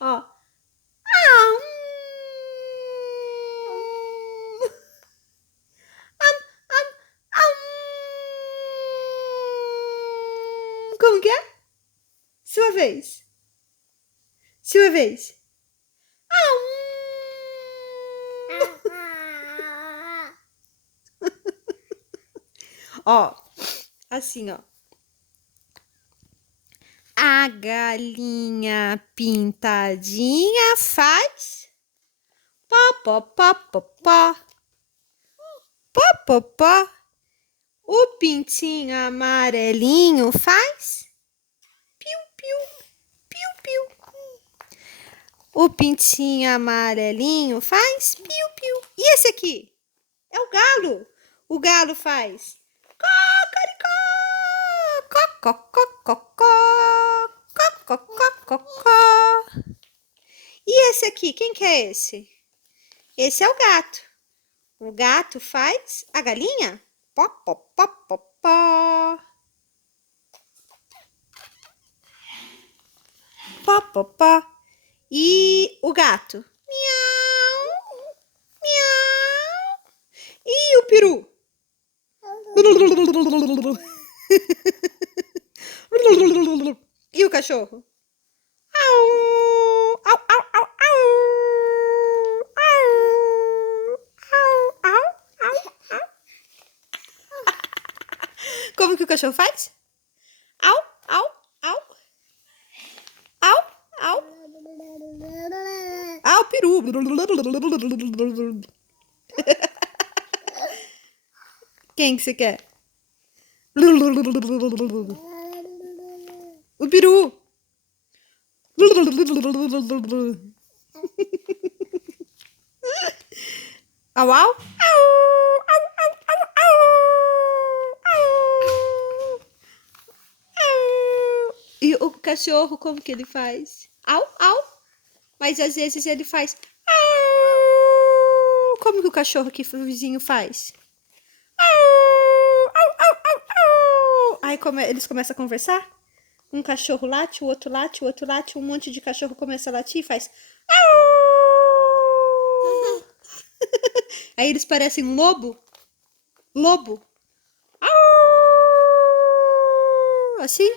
Ó. Como que é? Sua vez. Sua vez. Ó, assim, ó. A galinha pintadinha faz pó, pó, pó, pó, pó. Pó, pó, pó. O pintinho amarelinho faz piu, piu, piu, piu. O pintinho amarelinho faz piu, piu. E esse aqui? É o galo. O galo faz cocoricó, cococococó, cococococó. E esse aqui, quem que é esse? Esse é o gato. O gato faz a galinha pó, pó, pó, pó, pó. Pó, pó, pó. E o gato? Miau, miau. E o peru? E o cachorro? Au, au, au, au, au. Au, au, au, au. Como que o cachorro faz? Au, au, au. Au, au. Au, peru. Quem que você quer? O peru. Au, au. E o cachorro, como que ele faz? Au, au. Mas às vezes ele faz au. Como que o cachorro aqui o vizinho faz? Au, au, au, au, au. Aí eles começam a conversar. Um cachorro late, o outro late, o outro late. Um monte de cachorro começa a latir e faz au. Aí eles parecem um lobo. Lobo. Au. Assim.